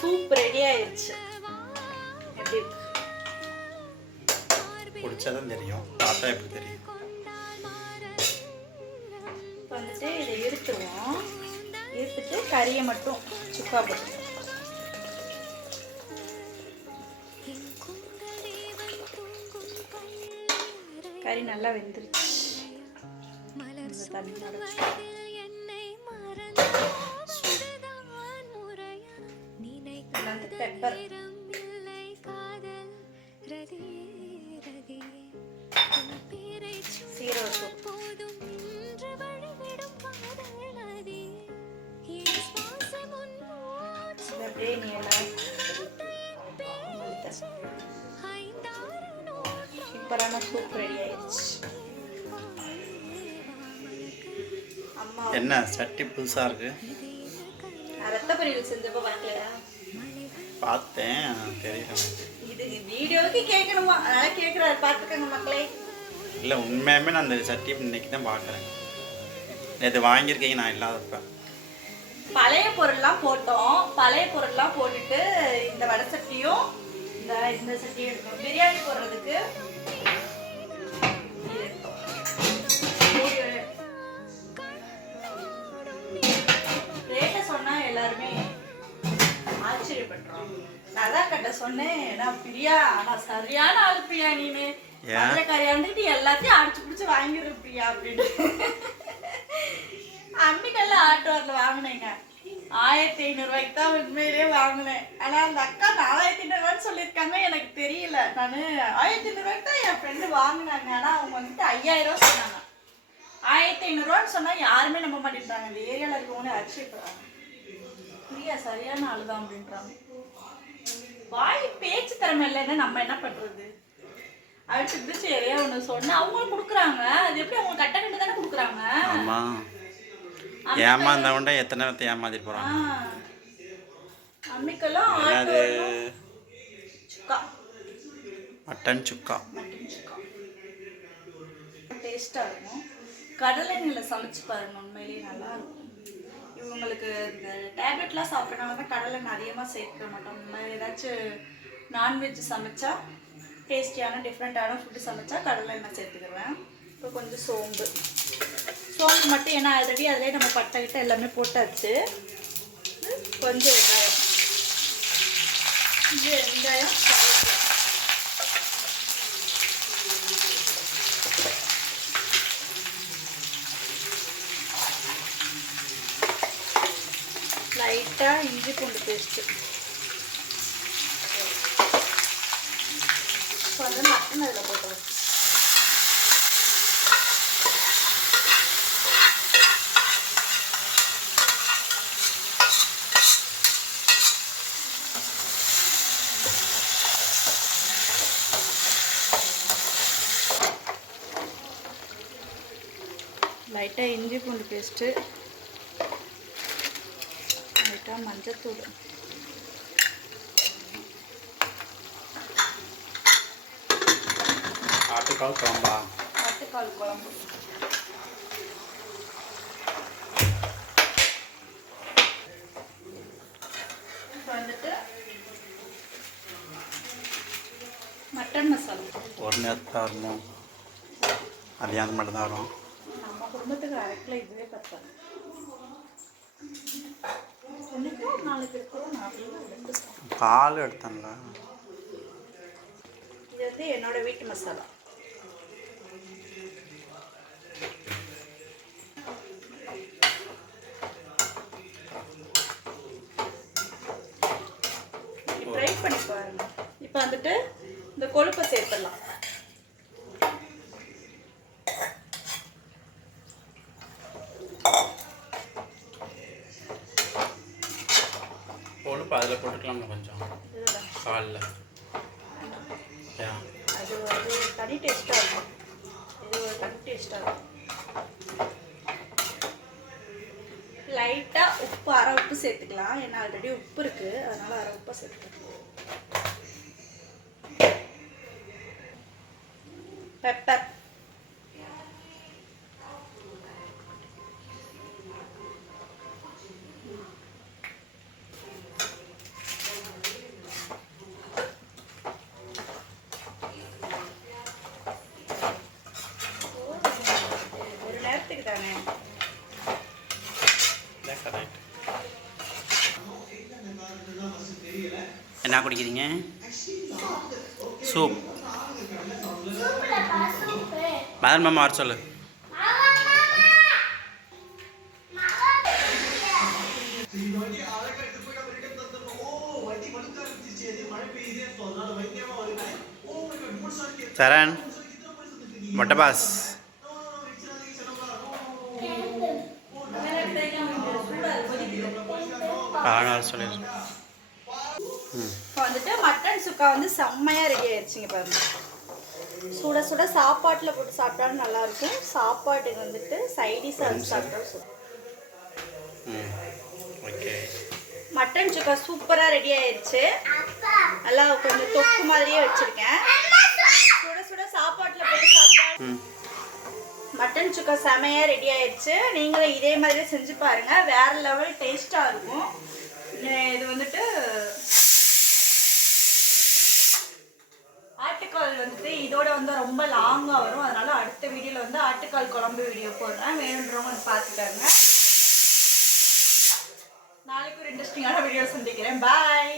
Soup ready ஆயிடுச்சு. எப்படி இருக்கு? குடிச்சாதான் தெரியும், பார்த்தா எப்படி தெரியும்? வந்துட்டு இதை எடுத்துருவோம். எடுத்துட்டு கறியை மட்டும் சுக்கா போட்டுருவோம். கறி நல்லா வெந்துருச்சு. தண்ணி பெப்பர், சீரகம், பிரியாணி எல்லாம் சூப்பரான சூப் ரெடி ஆயிடுச்சு. என்ன சட்டி புதுசா இருக்கு? ரத்த பொரியல் செஞ்சப்ப பார்க்கலையா? பார்த்தேன், தெரியல. இது வீடியோவுக்கு கேட்கணுமா? அதனால கேட்குறாரு, பார்த்துக்கங்க மக்களே. இல்லை, உண்மையாலுமே நான் அந்த சட்டி இன்னைக்கு தான் பார்க்குறேன். நேற்று வாங்கியிருக்கீங்க, நான் இல்லாதப்ப. பழைய பொருள்லாம் போட்டோம். பழைய பொருள்லாம் போட்டுட்டு இந்த வடை சட்டியும் இந்த சட்டியும் எடுத்தோம். பிரியாணி போடுறதுக்கு ரேட்டை சொன்னா எல்லாருமே ஆச்சரியப்பட்டுரும். நான் கிட்ட சொன்னேன், நான் பிரியா, நான் சரியான ஆளு பிரியா, நீனு கறியாண்டுட்டு எல்லாத்தையும் அடிச்சு பிடிச்சி வாங்கிடுற பிரியா அப்படின்னு. அம்மிக்கல்ல ஆட்டோர்ல வாங்கினேங்க. 1500 தான் உண்மையிலே வாங்கினேன். ஆனா அந்த அக்கா 4500 சொல்லியிருக்காங்க, எனக்கு தெரியல. நான் 1500 தான் என் ஃப்ரெண்டு வாங்கினாங்க. ஆனா அவங்க வந்துட்டு 5000 சொன்னாங்க. 1500 சொன்னா யாருமே நம்ப மாட்டேன்றாங்க. இந்த ஏரியால இருக்கவங்களே ஆச்சரியப்படுறாங்க. பிரியா சரியான ஆளுதான் அப்படின்றாங்க. வாய் பேச்சு திறமை இல்லைன்னா நம்ம என்ன பண்றது? அடிச்சு பிடிச்சி எதையா ஒண்ணு சொன்னா அவங்களும் கொடுக்குறாங்க. அது எப்படி அவங்க கட்ட கண்டு தானே கொடுக்குறாங்க. ஆமா, ஏமாந்தவன்டா எத்தனை பேர்த்தை ஏமாத்திட்டு போறாங்க. அம்மிக்கெல்லாம் சுக்கா, மட்டன் சுக்கா டேஸ்டா இருக்கும். கடலை எண்ணெயில் சமைச்சு பாருங்க, உண்மையிலேயே நல்லா இருக்கும். இவங்களுக்கு இந்த டேப்லெட்லாம் சாப்பிட்றனால தான் கடலை எண்ணெய் அதிகமாக சேர்க்க மாட்டோம். இந்த மாதிரி ஏதாச்சும் நான்வெஜ் சமைச்சா, டேஸ்டியான டிஃப்ரெண்ட்டான ஃபுட்டு சமைச்சா கடலை எண்ணெய் சேர்த்துக்குவேன். இப்போ கொஞ்சம் சோம்பு மட்டும், ஏன்னா ஆல்ரெடி அதிலே நம்ம பட்டை கிட்ட எல்லாமே போட்டாச்சு. கொஞ்சம் வெங்காயம் லைட்டாக இஞ்சி பூண்டு பேஸ்ட்டு. கொஞ்சம் மட்டன் அதில் போட்டுருவோம். லைட்டாக இஞ்சி பூண்டு பேஸ்ட்டு, லைட்டாக மஞ்சத்தூள், ஆட்டுக்கால் குழம்பா? ஆட்டுக்கால் குழம்பு. வந்துட்டு மட்டன் மசாலா ஒரு நேரத்தில் வரணும், மதியானம் மட்டும் தான் வரும். நம்ம குடும்பத்துக்கு அரைக்கல, இதுவே பத்தாது. பால் எடுத்தேன்ல. இது வந்து என்னோட வீட்டு மசாலா. ட்ரை பண்ணி பாருங்க. இப்போ வந்துட்டு இந்த கொழுப்பை சேர்த்துடலாம். கொழுப்பு அதில் போட்டுக்கலாம்ல கொஞ்சம் காலில். அது வந்து தனி டேஸ்ட்டாக இருக்கும். இது ஒரு தனி டேஸ்ட்டாக இருக்கும். லைட்டாக உப்பு, அரை உப்பு சேர்த்துக்கலாம். ஏன்னா ஆல்ரெடி உப்பு இருக்குது, அதனால் அரை உப்பை சேர்த்துக்கலாம். Pepper, right. என்ன குடிக்கிறீங்க? சூப். மதன் மாமா வர சொல்லு. சரண் மொட்டை பாஸ். சொல்லிடு. இப்போ வந்துட்டு மட்டன் சுக்கா வந்து செம்மையாக ரெடி ஆயிடுச்சுங்க பாருங்க. சுட சுட சாப்பாட்டில் போட்டு சாப்பிட்டாலும் நல்லாயிருக்கும். சாப்பாட்டுக்கு வந்துட்டு சைடிஷ் அது சாப்பிட்டாலும் ஓகே. மட்டன் சுக்கா சூப்பராக ரெடி ஆயிடுச்சு. நல்லா கொஞ்சம் தொக்கு மாதிரியே வச்சுருக்கேன். சுட சுட சாப்பாட்டில் போட்டு சாப்பிட்டா மட்டன் சுக்கா செமையாக ரெடி ஆயிடுச்சு. நீங்களும் இதே மாதிரியே செஞ்சு பாருங்கள். வேறு லெவல் டேஸ்ட்டாக இருக்கும். இது வந்துட்டு ஆட்டுக்கால் வந்துட்டு இதோட வந்து ரொம்ப லாங்காக வரும். அதனால அடுத்த வீடியோவில் வந்து ஆட்டுக்கால் குழம்பு வீடியோ போடுறேன். வேணுன்றவங்க வந்து பார்த்துக்காங்க. நாளைக்கு ஒரு இன்ட்ரெஸ்டிங்கான வீடியோ சந்திக்கிறேன். பாய்.